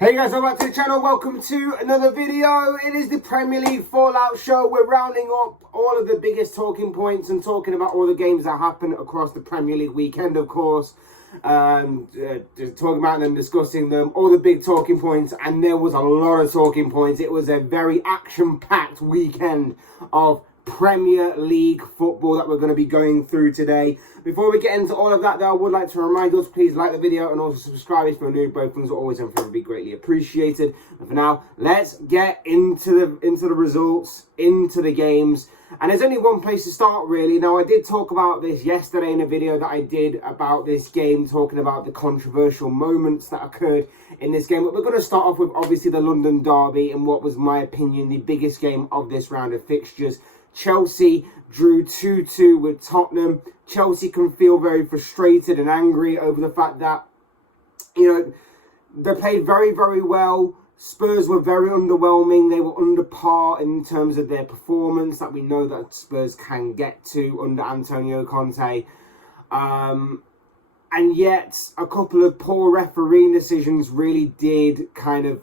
Hey guys, welcome back to the channel. Welcome to another video. It is the Premier League Fallout show. We're rounding up all of the biggest talking points and talking about all the games that happened across the Premier League weekend, of course. Just talking about them, discussing them, all the big talking points, and there was a lot of talking points. It was a very action-packed weekend of Premier League football that we're going to be going through today. Before we get into all of that, though, I would like to remind us, please like the video and also subscribe if you're new. Both things are always and forever be greatly appreciated. And for now, let's get into the results, into the games. And there's only one place to start, really. Now, I did talk about this yesterday in a video that I did about this game, talking about the controversial moments that occurred in this game. But we're going to start off with, obviously, the London derby and what was, my opinion, the biggest game of this round of fixtures. Chelsea drew 2-2 with Tottenham. Chelsea can feel very frustrated and angry over the fact that, they played very, very well. Spurs were very underwhelming. They were under par in terms of their performance that we know that Spurs can get to under Antonio Conte. And yet, a couple of poor refereeing decisions really did kind of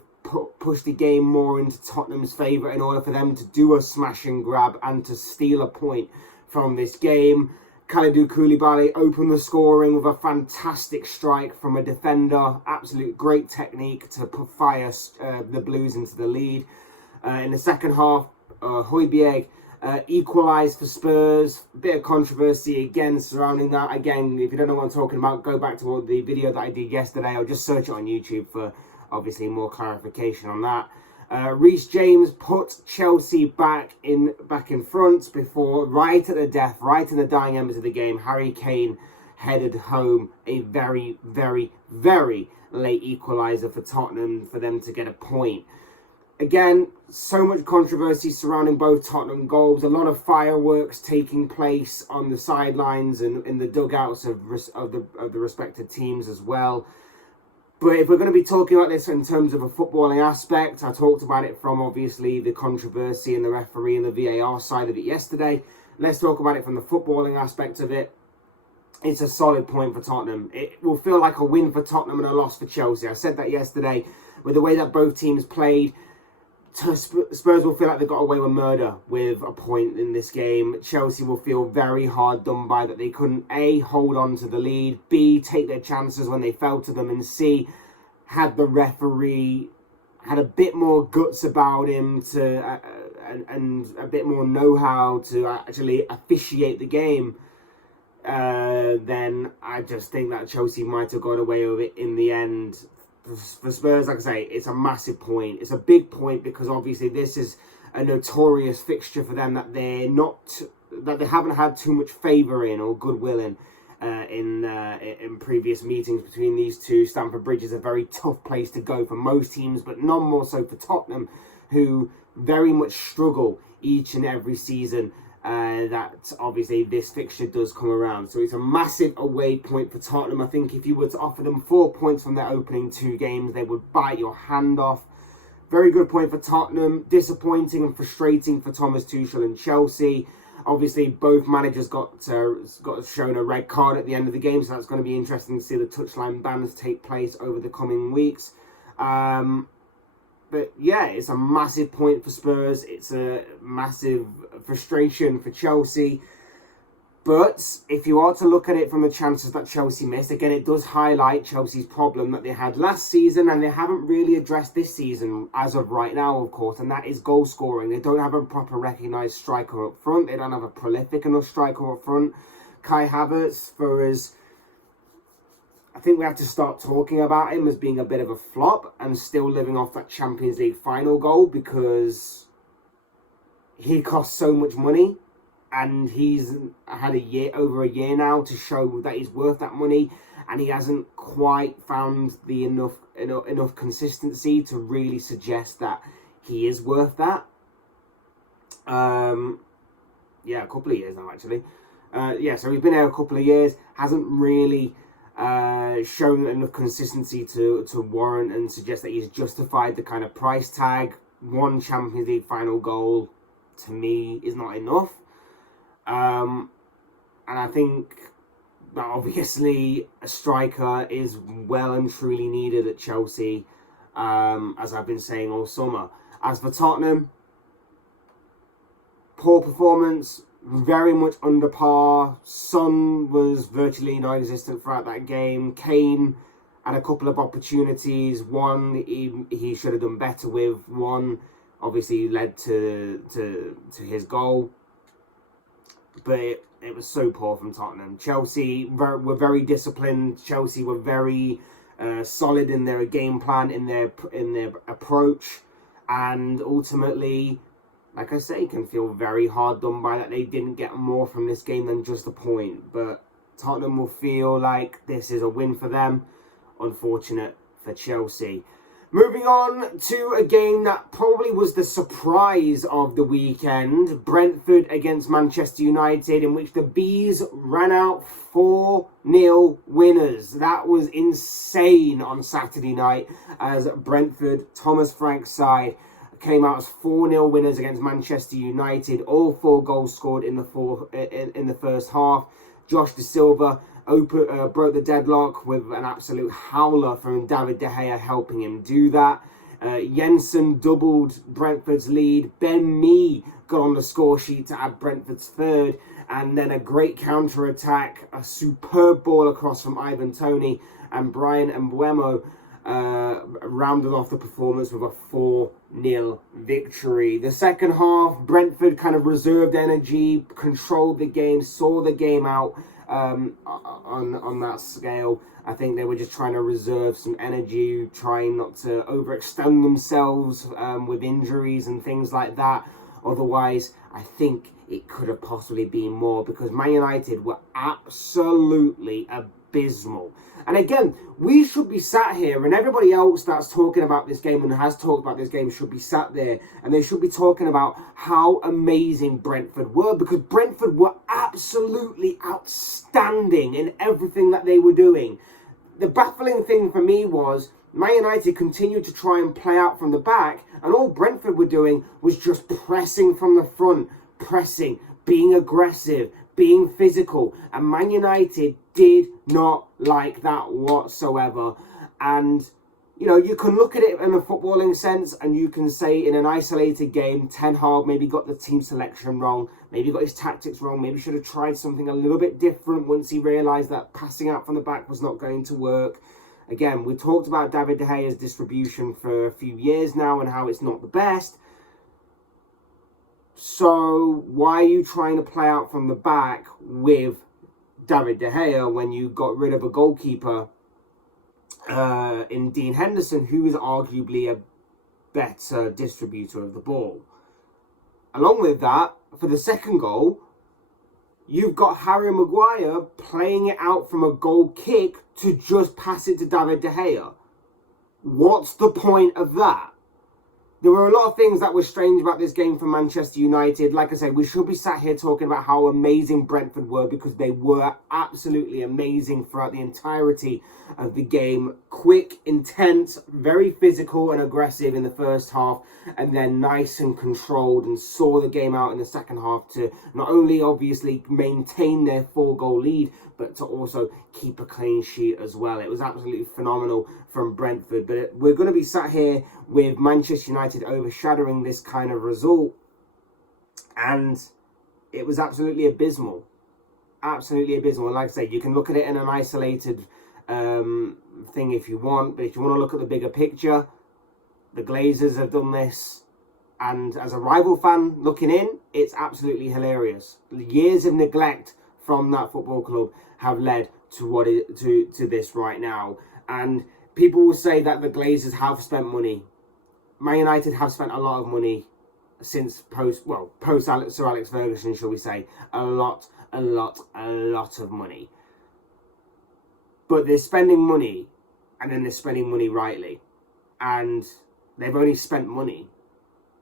push the game more into Tottenham's favour in order for them to do a smash and grab and to steal a point from this game. Kalidou Koulibaly opened the scoring with a fantastic strike from a defender. Absolute great technique to fire the Blues into the lead. In the second half, Højbjerg equalised for Spurs. A bit of controversy again surrounding that. Again, if you don't know what I'm talking about, go back to the video that I did yesterday. I'll just search it on YouTube for obviously more clarification on that. Reece James put Chelsea back in front before, right at the death, right in the dying embers of the game, Harry Kane headed home a very, very, very late equaliser for Tottenham for them to get a point. Again, so much controversy surrounding both Tottenham goals. A lot of fireworks taking place on the sidelines and in the dugouts of the respective teams as well. But if we're going to be talking about this in terms of a footballing aspect, I talked about it from obviously the controversy and the referee and the VAR side of it yesterday. Let's talk about it from the footballing aspect of it. It's a solid point for Tottenham. It will feel like a win for Tottenham and a loss for Chelsea. I said that yesterday. With the way that both teams played, Spurs will feel like they got away with murder with a point in this game. Chelsea will feel very hard done by that they couldn't A, hold on to the lead, B, take their chances when they fell to them, and C, had the referee had a bit more guts about him to and a bit more know-how to actually officiate the game. Then I just think that Chelsea might have got away with it in the end. For Spurs, like I say, it's a massive point. It's a big point because obviously this is a notorious fixture for them that they haven't had too much favour in or goodwill in previous meetings between these two. Stamford Bridge is a very tough place to go for most teams, but none more so for Tottenham, who very much struggle each and every season. That obviously this fixture does come around. So it's a massive away point for Tottenham. I think if you were to offer them 4 points from their opening 2 games, they would bite your hand off. Very good point for Tottenham. Disappointing and frustrating for Thomas Tuchel and Chelsea. Obviously, both managers got shown a red card at the end of the game, so that's going to be interesting to see the touchline bans take place over the coming weeks. But yeah, it's a massive point for Spurs. It's a massive frustration for Chelsea. But if you are to look at it from the chances that Chelsea missed, again, it does highlight Chelsea's problem that they had last season and they haven't really addressed this season as of right now, of course, and that is goal scoring. They don't have a proper recognised striker up front. They don't have a prolific enough striker up front. Kai Havertz, I think we have to start talking about him as being a bit of a flop and still living off that Champions League final goal because he costs so much money and he's had over a year now to show that he's worth that money, and he hasn't quite found the enough consistency to really suggest that he is worth that. Yeah, a couple of years now actually. So he's been there a couple of years, hasn't really shown enough consistency to warrant and suggest that he's justified the kind of price tag. One Champions League final goal to me is not enough, and I think that obviously a striker is well and truly needed at Chelsea. as I've been saying all summer. As for Tottenham, poor performance, very much under par. Son was virtually non-existent throughout that game. Kane had a couple of opportunities. One he should have done better with. One obviously led to his goal. But it was so poor from Tottenham. Chelsea were very disciplined. Chelsea were very solid in their game plan, in their approach, and ultimately, like I say, can feel very hard done by that they didn't get more from this game than just a point. But Tottenham will feel like this is a win for them. Unfortunate for Chelsea. Moving on to a game that probably was the surprise of the weekend. Brentford against Manchester United, in which the Bees ran out 4-0 winners. That was insane on Saturday night, as Brentford, Thomas Frank's side, came out as 4-0 winners against Manchester United. All 4 goals scored in the first half. Josh De Silva broke the deadlock with an absolute howler from David De Gea helping him do that. Jensen doubled Brentford's lead. Ben Mee got on the score sheet to add Brentford's third. And then a great counter-attack, a superb ball across from Ivan Toney, and Brian Mbeumo rounded off the performance with a 4-0 victory. The second half, Brentford kind of reserved energy, controlled the game, saw the game out on that scale. I think they were just trying to reserve some energy, trying not to overextend themselves with injuries and things like that. Otherwise, I think it could have possibly been more, because Man United were absolutely abysmal. And again, we should be sat here, and everybody else that's talking about this game and has talked about this game should be sat there, and they should be talking about how amazing Brentford were, because Brentford were absolutely outstanding in everything that they were doing. The baffling thing for me was Man United continued to try and play out from the back, and all Brentford were doing was just pressing from the front, pressing, being aggressive, being physical, and Man United did not like that whatsoever. And you know, you can look at it in a footballing sense, and you can say in an isolated game, Ten Hag maybe got the team selection wrong, maybe got his tactics wrong, maybe should have tried something a little bit different once he realised that passing out from the back was not going to work. Again, we talked about David De Gea's distribution for a few years now and how it's not the best. So why are you trying to play out from the back with David De Gea when you got rid of a goalkeeper in Dean Henderson, who is arguably a better distributor of the ball? Along with that, for the second goal, you've got Harry Maguire playing it out from a goal kick to just pass it to David De Gea. What's the point of that? There were a lot of things that were strange about this game for Manchester United. Like I said, we should be sat here talking about how amazing Brentford were, because they were absolutely amazing throughout the entirety of the game. Quick, intense, very physical and aggressive in the first half, and then nice and controlled, and saw the game out in the second half to not only obviously maintain their 4-goal lead, but to also keep a clean sheet as well. It was absolutely phenomenal from Brentford. But we're going to be sat here with Manchester United overshadowing this kind of result, and it was absolutely abysmal. Absolutely abysmal. And like I said, you can look at it in an isolated thing if you want, but if you want to look at the bigger picture, the Glazers have done this, and as a rival fan looking in, it's absolutely hilarious. Years of neglect from that football club have led to this right now. And people will say that the Glazers have spent money. Man United have spent a lot of money since post Sir Alex Ferguson, shall we say. A lot of money. But they're spending money, and then they're spending money rightly. And they've only spent money.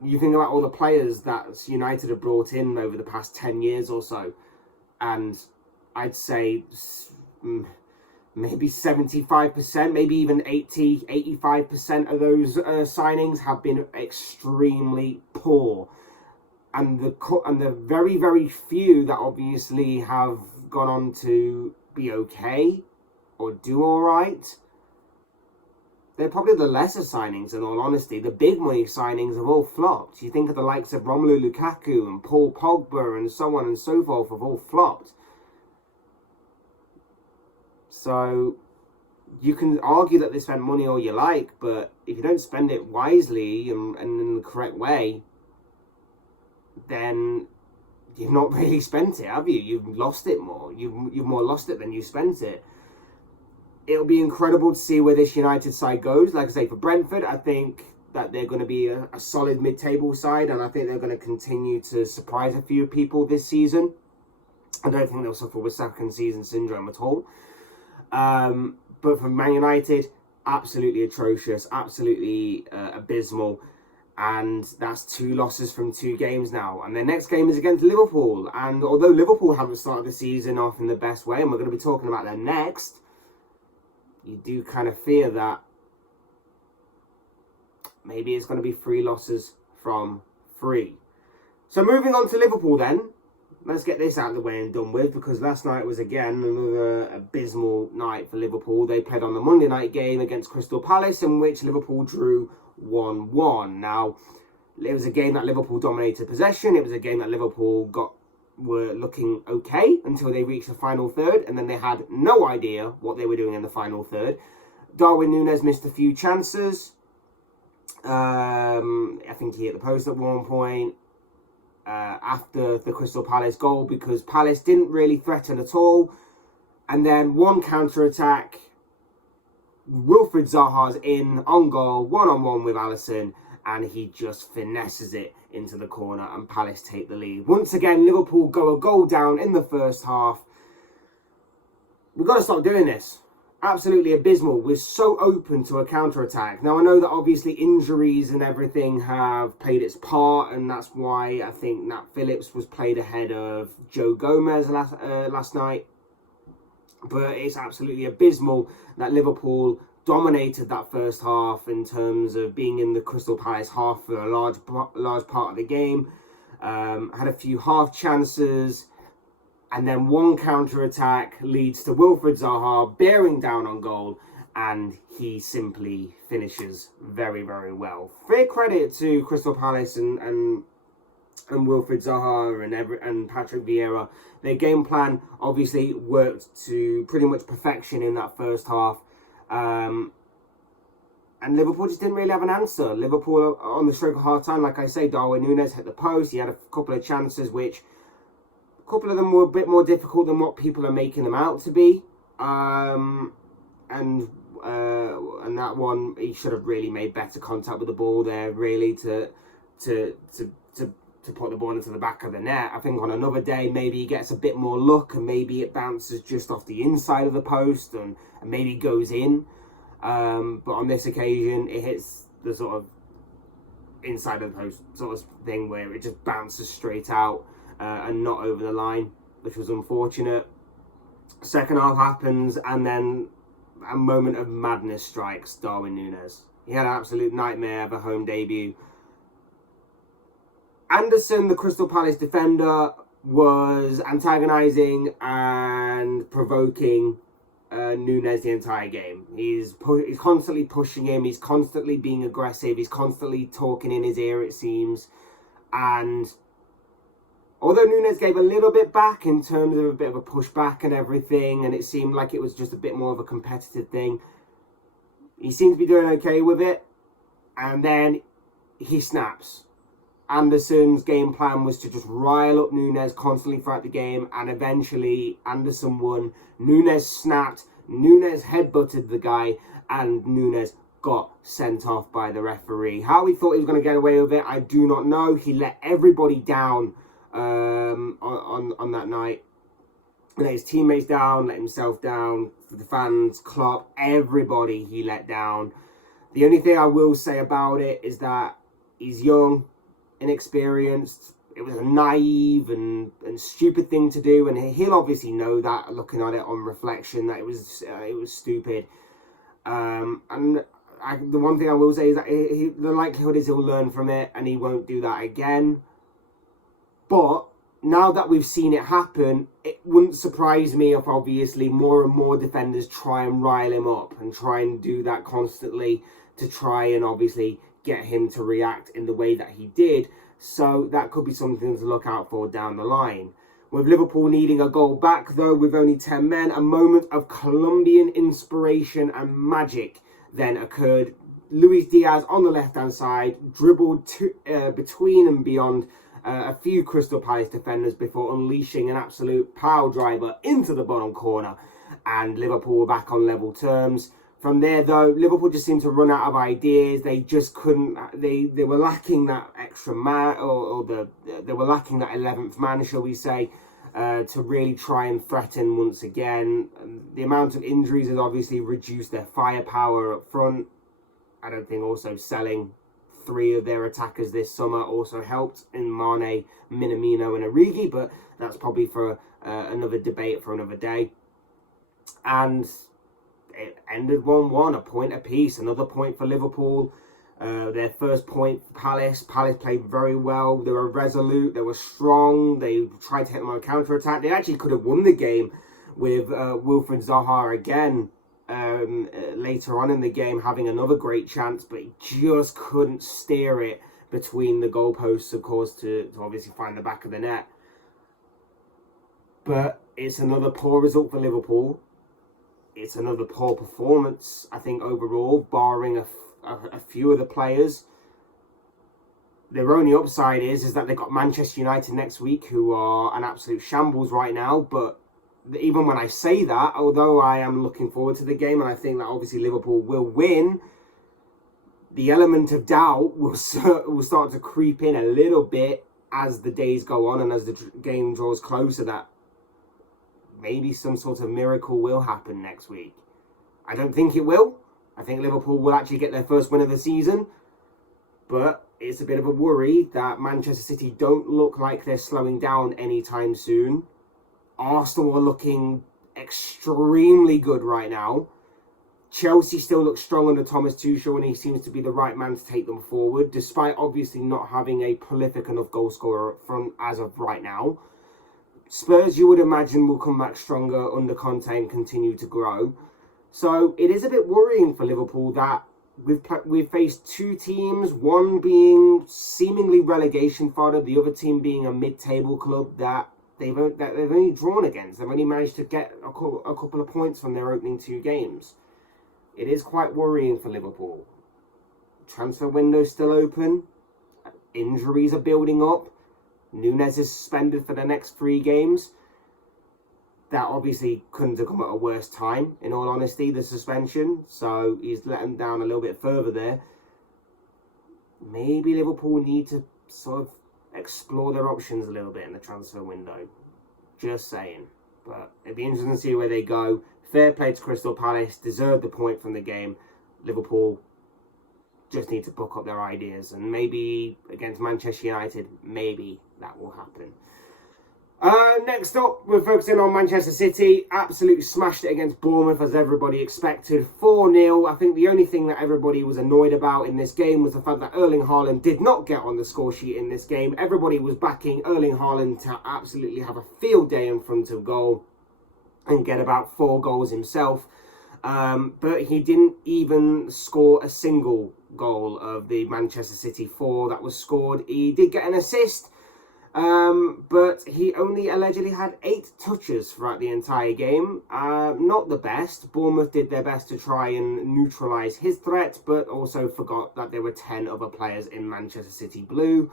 You think about all the players that United have brought in over the past 10 years or so, and I'd say maybe 75%, maybe even 85% of those signings have been extremely poor. And the very, very few that obviously have gone on to be okay or do all right, they're probably the lesser signings, in all honesty. The big money signings have all flopped. You think of the likes of Romelu Lukaku and Paul Pogba and so on and so forth have all flopped. So you can argue that they spent money all you like, but if you don't spend it wisely and in the correct way, then you've not really spent it, have you? You've lost it more. You've more lost it than you spent it. It'll be incredible to see where this United side goes. Like I say, for Brentford, I think that they're going to be a solid mid-table side, and I think they're going to continue to surprise a few people this season. I don't think they'll suffer with second season syndrome at all. But for Man United, absolutely atrocious, absolutely abysmal. And that's 2 losses from 2 games now. And their next game is against Liverpool. And although Liverpool haven't started the season off in the best way, and we're going to be talking about them next, you do kind of fear that maybe it's going to be 3 losses from 3. So moving on to Liverpool then. Let's get this out of the way and done with, because last night was again another abysmal night for Liverpool. They played on the Monday night game against Crystal Palace, in which Liverpool drew 1-1. Now, it was a game that Liverpool dominated possession. It was a game that Liverpool were looking okay until they reached the final third, and then they had no idea what they were doing in the final third. Darwin Nunez missed a few chances. I think he hit the post at one point after the Crystal Palace goal, because Palace didn't really threaten at all. And then one counter-attack, Wilfried Zaha's in on goal, one-on-one with Alisson, and he just finesses it into the corner, and Palace take the lead. Once again, Liverpool go a goal down in the first half. We've got to stop doing this. Absolutely abysmal. We're so open to a counter-attack. Now, I know that obviously injuries and everything have played its part, and that's why I think Nat Phillips was played ahead of Joe Gomez last night. But it's absolutely abysmal that Liverpool dominated that first half in terms of being in the Crystal Palace half for a large part of the game. Had a few half chances, and then one counter-attack leads to Wilfried Zaha bearing down on goal, and he simply finishes very, very well. Fair credit to Crystal Palace and Wilfried Zaha and Patrick Vieira. Their game plan obviously worked to pretty much perfection in that first half. And Liverpool just didn't really have an answer. Liverpool on the stroke of half time, like I say, Darwin Nunez hit the post. He had a couple of chances, which a couple of them were a bit more difficult than what people are making them out to be. And that one, he should have really made better contact with the ball there, really, to put the ball into the back of the net. I think on another day, maybe he gets a bit more luck, and maybe it bounces just off the inside of the post and maybe goes in. But on this occasion, it hits the sort of inside of the post sort of thing where it just bounces straight out and not over the line, which was unfortunate. Second half happens, and then a moment of madness strikes Darwin Nunez. He had an absolute nightmare of a home debut. Anderson, the Crystal Palace defender, was antagonising and provoking Nunez the entire game. He's constantly pushing him, he's constantly being aggressive, he's constantly talking in his ear, it seems. And although Nunez gave a little bit back in terms of a bit of a pushback and everything, and it seemed like it was just a bit more of a competitive thing, he seemed to be doing okay with it. And then he snaps. Anderson's game plan was to just rile up Nunez constantly throughout the game, and eventually Anderson won. Nunez snapped, Nunez headbutted the guy, and Nunez got sent off by the referee. How he thought he was going to get away with it, I do not know. He let everybody down on that night. He let his teammates down, let himself down, for the fans, Klopp, everybody he let down. The only thing I will say about it is that he's young, inexperienced. It was a naive and stupid thing to do, and he'll obviously know that, looking at it on reflection, that it was stupid. And the one thing I will say is that the likelihood is he'll learn from it and he won't do that again. But now that we've seen it happen, it wouldn't surprise me if obviously more and more defenders try and rile him up and try and do that constantly to try and obviously get him to react in the way that he did. So that could be something to look out for down the line. With Liverpool needing a goal back, though, with only 10 men, a moment of Colombian inspiration and magic then occurred. Luis Diaz on the left-hand side dribbled between and beyond a few Crystal Palace defenders before unleashing an absolute power driver into the bottom corner, and Liverpool were back on level terms. From there, though, Liverpool just seemed to run out of ideas. They just couldn't. They were lacking that extra man, they were lacking that 11th man, shall we say, to really try and threaten once again. The amount of injuries has obviously reduced their firepower up front. I don't think also selling 3 of their attackers this summer also helped in Mane, Minamino and Origi, but that's probably for another debate for another day. And it ended 1-1, a point apiece, another point for Liverpool. Their first point for Palace. Palace played very well. They were resolute, they were strong, they tried to hit them on a counter-attack. They actually could have won the game with Wilfried Zaha again later on in the game having another great chance, but he just couldn't steer it between the goalposts, of course, to obviously find the back of the net. But it's another poor result for Liverpool. It's another poor performance, I think, overall, barring a few of the players. Their only upside is that they've got Manchester United next week, who are an absolute shambles right now. But even when I say that, although I am looking forward to the game and I think that obviously Liverpool will win, the element of doubt will start to creep in a little bit as the days go on and as the game draws closer, that maybe some sort of miracle will happen next week. I don't think it will. I think Liverpool will actually get their first win of the season. But it's a bit of a worry that Manchester City don't look like they're slowing down anytime soon. Arsenal are looking extremely good right now. Chelsea still looks strong under Thomas Tuchel, and he seems to be the right man to take them forward, despite obviously not having a prolific enough goal scorer up front as of right now. Spurs, you would imagine, will come back stronger under Conte and continue to grow. So it is a bit worrying for Liverpool that we've faced 2 teams, one being seemingly relegation fodder, the other team being a mid-table club that they've only drawn against. They've only managed to get a couple of points from their opening 2 games. It is quite worrying for Liverpool. Transfer window still open. Injuries are building up. Nunez is suspended for the next 3 games. That obviously couldn't have come at a worse time, in all honesty, the suspension. So he's let them down a little bit further there. Maybe Liverpool need to sort of explore their options a little bit in the transfer window. Just saying. But it'd be interesting to see where they go. Fair play to Crystal Palace. Deserved the point from the game. Liverpool just need to book up their ideas. And maybe against Manchester United, maybe that will happen. Next up, we're focusing on Manchester City. Absolutely smashed it against Bournemouth, as everybody expected. 4-0. I think the only thing that everybody was annoyed about in this game was the fact that Erling Haaland did not get on the score sheet in this game. Everybody was backing Erling Haaland to absolutely have a field day in front of goal and get about 4 goals himself. But he didn't even score a single goal of the Manchester City 4 that was scored. He did get an assist. But he only allegedly had 8 touches throughout the entire game. Not the best. Bournemouth did their best to try and neutralise his threat, but also forgot that there were 10 other players in Manchester City blue.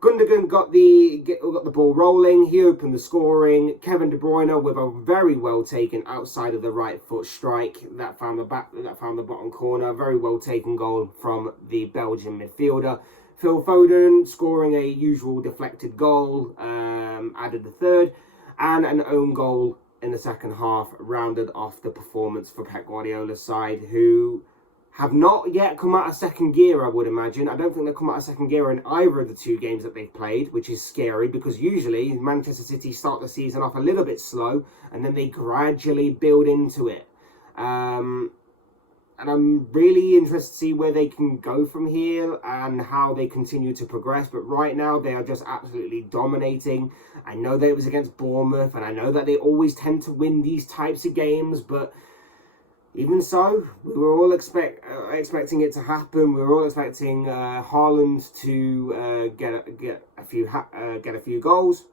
Gundogan got the ball rolling. He opened the scoring. Kevin De Bruyne with a very well taken outside of the right foot strike that found the bottom corner. Very well taken goal from the Belgian midfielder. Phil Foden scoring a usual deflected goal, added the third, and an own goal in the second half rounded off the performance for Pep Guardiola's side, who have not yet come out of second gear, I would imagine. I don't think they've come out of second gear in either of the 2 games that they've played, which is scary because usually Manchester City start the season off a little bit slow and then they gradually build into it. I'm really interested to see where they can go from here and how they continue to progress. But right now, they are just absolutely dominating. I know that it was against Bournemouth, and I know that they always tend to win these types of games. But even so, we were all expecting it to happen. We were all expecting Haaland to get a few goals.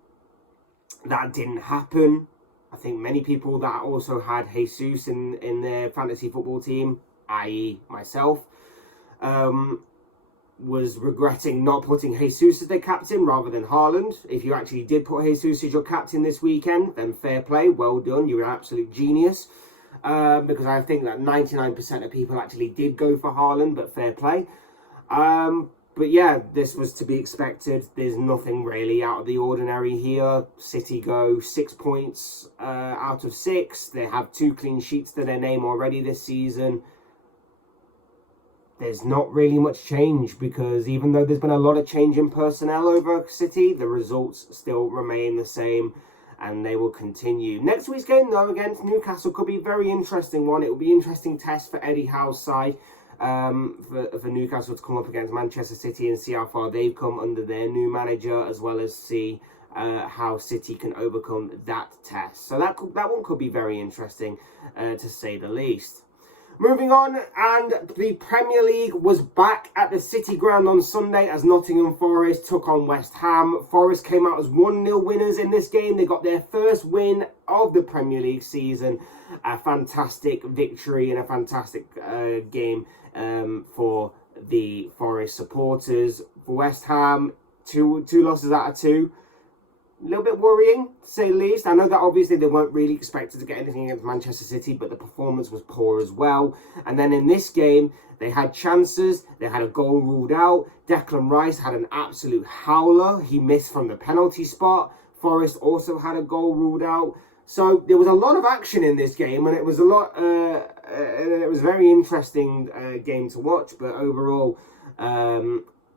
That didn't happen. I think many people that also had Jesus in their fantasy football team, i.e. myself, was regretting not putting Jesus as their captain rather than Haaland. If you actually did put Jesus as your captain this weekend, then fair play, well done, you're an absolute genius. Because I think that 99% of people actually did go for Haaland, but fair play. But yeah, this was to be expected. There's nothing really out of the ordinary here. City go 6 points out of 6. They have 2 clean sheets to their name already this season. There's not really much change, because even though there's been a lot of change in personnel over City, the results still remain the same, and they will continue. Next week's game, though, against Newcastle could be a very interesting one. It will be an interesting test for Eddie Howe's side. For Newcastle to come up against Manchester City and see how far they've come under their new manager, as well as see how City can overcome that test. So that one could be very interesting, to say the least. Moving on, and the Premier League was back at the City Ground on Sunday as Nottingham Forest took on West Ham. Forest came out as 1-0 winners in this game. They got their first win of the Premier League season. A fantastic victory and a fantastic game for the Forest supporters. For West Ham, two losses out of 2. A little bit worrying, to say the least. I know that obviously they weren't really expected to get anything against Manchester City, but the performance was poor as well. And then in this game, they had chances. They had a goal ruled out. Declan Rice had an absolute howler. He missed from the penalty spot. Forest also had a goal ruled out. So there was a lot of action in this game, and it was it was a very interesting game to watch. But overall,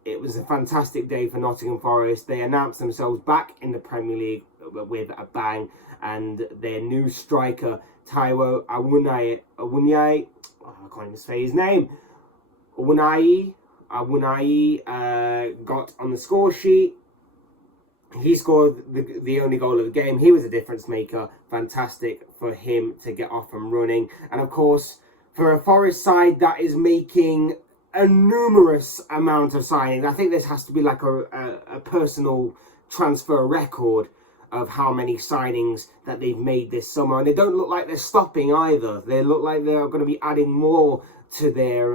it was a fantastic day for Nottingham Forest. They announced themselves back in the Premier League with a bang, and their new striker, Taiwo Awoniyi, I can't even say his name, Awoniyi got on the score sheet. He scored the only goal of the game. He was a difference maker. Fantastic for him to get off and running. And of course, for a Forest side that is making a numerous amount of signings. I think this has to be like a personal transfer record of how many signings that they've made this summer. And they don't look like they're stopping either. They look like they're going to be adding more to their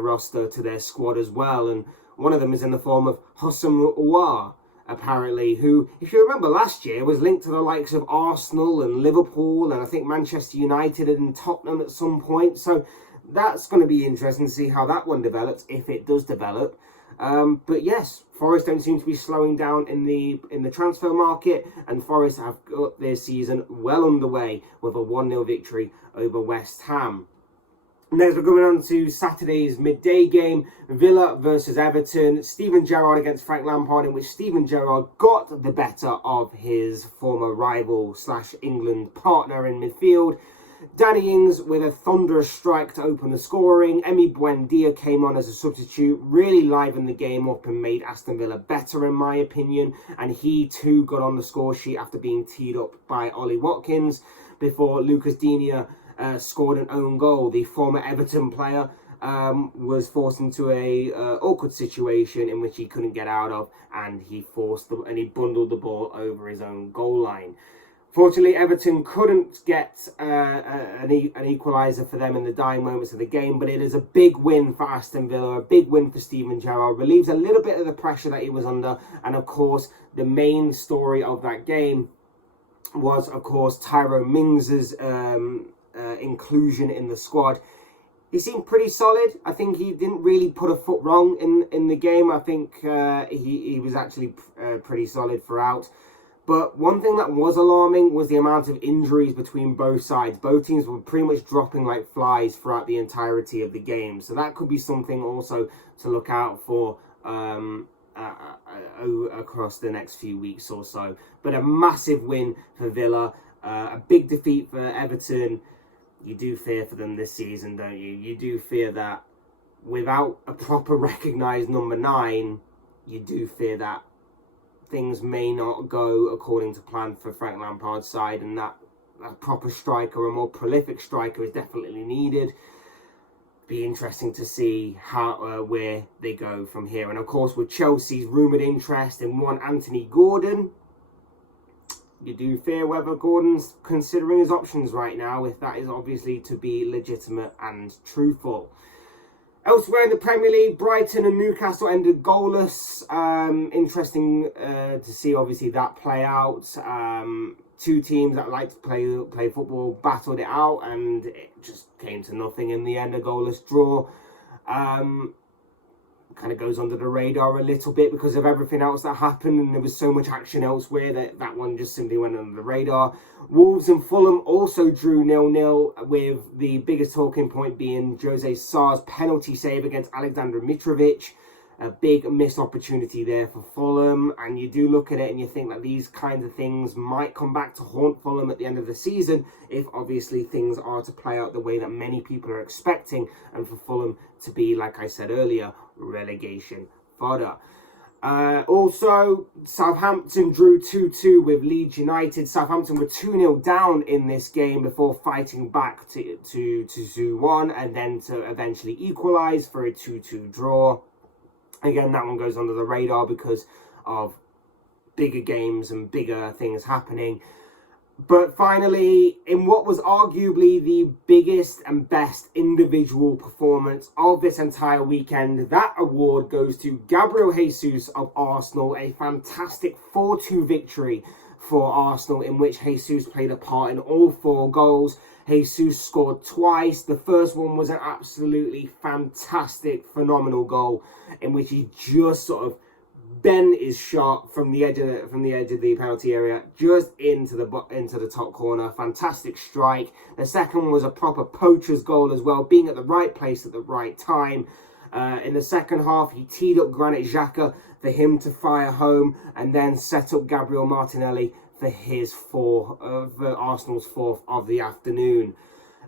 roster, to their squad as well. And one of them is in the form of Houssem Aouar, apparently, who, if you remember last year, was linked to the likes of Arsenal and Liverpool and I think Manchester United and Tottenham at some point. So that's going to be interesting to see how that one develops, if it does develop. But yes, Forest don't seem to be slowing down in the transfer market, and Forest have got their season well underway with a 1-0 victory over West Ham. Next, we're going on to Saturday's midday game, Villa versus Everton. Steven Gerrard against Frank Lampard, in which Steven Gerrard got the better of his former rival / England partner in midfield. Danny Ings with a thunderous strike to open the scoring. Emi Buendia came on as a substitute, really livened the game up and made Aston Villa better in my opinion. And he too got on the score sheet after being teed up by Ollie Watkins before Lucas Digne scored an own goal. The former Everton player was forced into a awkward situation in which he couldn't get out of, and he bundled the ball over his own goal line. Fortunately, Everton couldn't get an equaliser for them in the dying moments of the game, but it is a big win for Aston Villa, a big win for Steven Gerrard, relieves a little bit of the pressure that he was under, and of course, the main story of that game was, of course, Tyrone Mings' inclusion in the squad. He seemed pretty solid. I think he didn't really put a foot wrong in the game. I think he was actually pretty solid throughout. But one thing that was alarming was the amount of injuries between both sides. Both teams were pretty much dropping like flies throughout the entirety of the game. So that could be something also to look out for across the next few weeks or so. But a massive win for Villa. A big defeat for Everton. you do fear for them this season, don't you? You do fear that without a proper recognised number 9, you do fear that things may not go according to plan for Frank Lampard's side, and that a proper striker, a more prolific striker, is definitely needed. Be interesting to see how where they go from here. And of course, with Chelsea's rumoured interest in one Anthony Gordon, you do fear whether Gordon's considering his options right now, if that is obviously to be legitimate and truthful. Elsewhere in the Premier League, Brighton and Newcastle ended goalless. Interesting to see, obviously, that play out. Two teams that like to play football battled it out, and it just came to nothing in the end, a goalless draw. Kind of goes under the radar a little bit because of everything else that happened, and there was so much action elsewhere that one just simply went under the radar. Wolves and Fulham also drew 0-0, with the biggest talking point being Jose Sarr's penalty save against Alexander Mitrovic. A big missed opportunity there for Fulham, and you do look at it and you think that these kinds of things might come back to haunt Fulham at the end of the season, if obviously things are to play out the way that many people are expecting, and for Fulham to be, like I said earlier, relegation fodder. Also, Southampton drew 2-2 with Leeds United. Southampton were 2-0 down in this game before fighting back to 2-1 and then to eventually equalise for a 2-2 draw. Again, that one goes under the radar because of bigger games and bigger things happening. But finally, in what was arguably the biggest and best individual performance of this entire weekend, that award goes to Gabriel Jesus of Arsenal. A fantastic 4-2 victory for Arsenal, in which Jesus played a part in all 4 goals. Jesus scored twice. The first one was an absolutely fantastic, phenomenal goal, in which he just sort of bent his shot from the edge of the penalty area just into the top corner. Fantastic strike. The second one was a proper poacher's goal as well, being at the right place at the right time. In the second half, he teed up Granit Xhaka for him to fire home, and then set up Gabriel Martinelli for his Arsenal's 4th of the afternoon.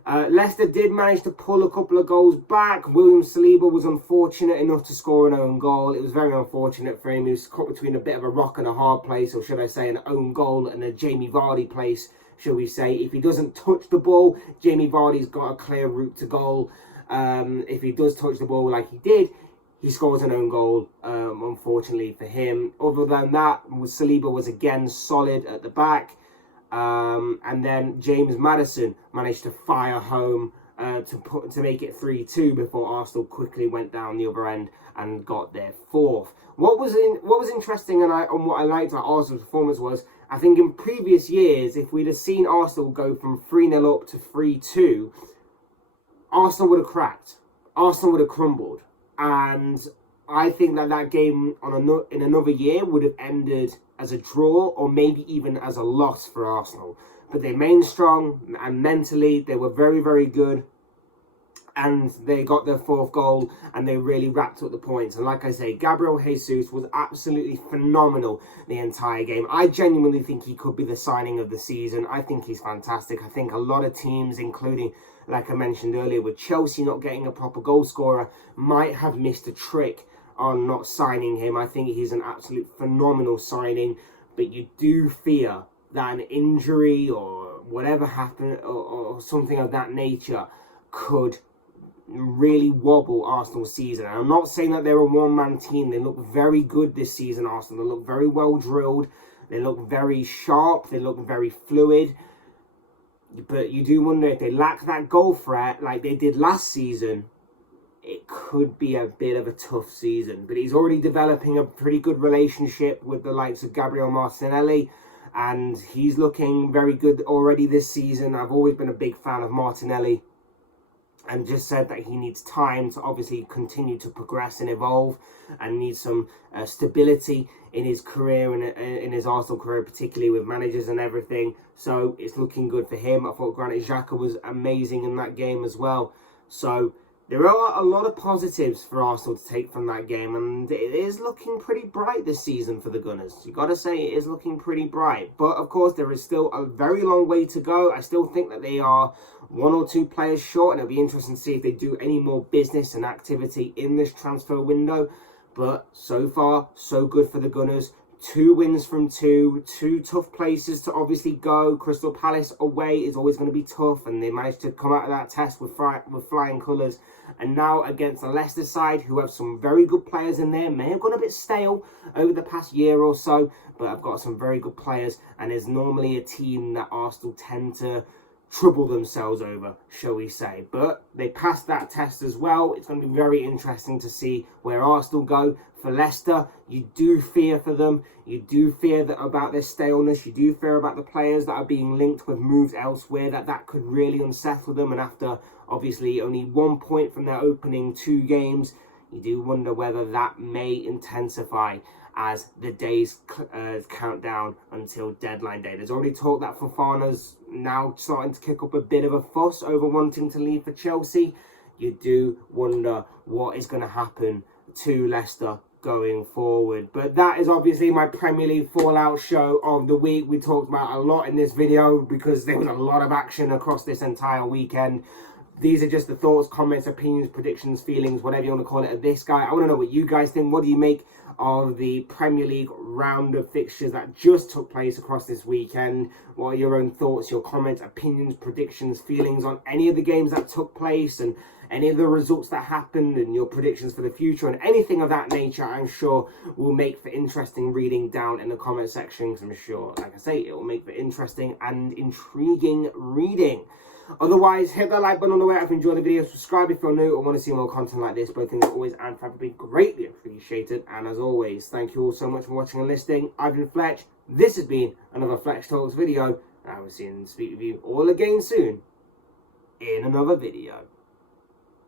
Leicester did manage to pull a couple of goals back. William Saliba was unfortunate enough to score an own goal. It was very unfortunate for him. He was caught between a bit of a rock and a hard place, or should I say an own goal and a Jamie Vardy place, shall we say. If he doesn't touch the ball, Jamie Vardy's got a clear route to goal. If he does touch the ball like he did, he scores an own goal, unfortunately for him. Other than that, Saliba was again solid at the back. And then James Maddison managed to fire home to make it 3-2 before Arsenal quickly went down the other end and got their 4th. What was interesting and what I liked about Arsenal's performance was, I think in previous years, if we'd have seen Arsenal go from 3-0 up to 3-2, Arsenal would have cracked. Arsenal would have crumbled. And I think that game in another year would have ended as a draw, or maybe even as a loss for Arsenal. But they remained strong, and mentally they were very, very good. And they got their 4th goal, and they really wrapped up the points. And like I say, Gabriel Jesus was absolutely phenomenal the entire game. I genuinely think he could be the signing of the season. I think he's fantastic. I think a lot of teams, including, like I mentioned earlier, with Chelsea not getting a proper goal scorer, might have missed a trick on not signing him. I think he's an absolute phenomenal signing, but you do fear that an injury or whatever happened or something of that nature could really wobble Arsenal's season. And I'm not saying that they're a one-man team. They look very good this season, Arsenal. They look very well drilled. They look very sharp. They look very fluid. But you do wonder, if they lack that goal threat like they did last season, it could be a bit of a tough season. But he's already developing a pretty good relationship with the likes of Gabriel Martinelli, and he's looking very good already this season. I've always been a big fan of Martinelli, and just said that he needs time to obviously continue to progress and evolve, and needs some stability in his career and in his Arsenal career, particularly with managers and everything. So it's looking good for him. I thought Granit Xhaka was amazing in that game as well. So There are a lot of positives for Arsenal to take from that game, and it is looking pretty bright this season for the Gunners. You got to say it is looking pretty bright. But of course, there is still a very long way to go. I still think that they are one or two players short, and it'll be interesting to see if they do any more business and activity in this transfer window. But so far, so good for the Gunners. 2 wins from 2 tough places to obviously go. Crystal Palace away is always going to be tough, and they managed to come out of that test with flying colours. And now against the Leicester side, who have some very good players in there, may have gone a bit stale over the past year or so, but I've got some very good players, and there's normally a team that Arsenal tend to trouble themselves over, shall we say. But they passed that test as well. It's going to be very interesting to see where Arsenal go. For Leicester, you do fear for them. You do fear about their staleness. You do fear about the players that are being linked with moves elsewhere, that could really unsettle them. And after, obviously, only 1 point from their opening 2 games, you do wonder whether that may intensify as the days count down until deadline day. There's already talk that Fofana's now starting to kick up a bit of a fuss over wanting to leave for Chelsea. You do wonder what is going to happen to Leicester going forward. But that is obviously my Premier League fallout show of the week. We talked about a lot in this video because there was a lot of action across this entire weekend. These are just the thoughts, comments, opinions, predictions, feelings, whatever you want to call it, of this guy. I want to know what you guys think. What do you make of the Premier League round of fixtures that just took place across this weekend? What are your own thoughts, your comments, opinions, predictions, feelings on any of the games that took place and any of the results that happened and your predictions for the future and anything of that nature? I'm sure will make for interesting reading down in the comment section, because I'm sure, like I say, it will make for interesting and intriguing reading. Otherwise, hit that like button on the way if you enjoyed the video, subscribe if you're new or want to see more content like this. Both things always and forever be greatly appreciated. And as always, thank you all so much for watching and listening. I've been Fletch. This has been another Fletch Talks video. I will see and speak with you all again soon in another video.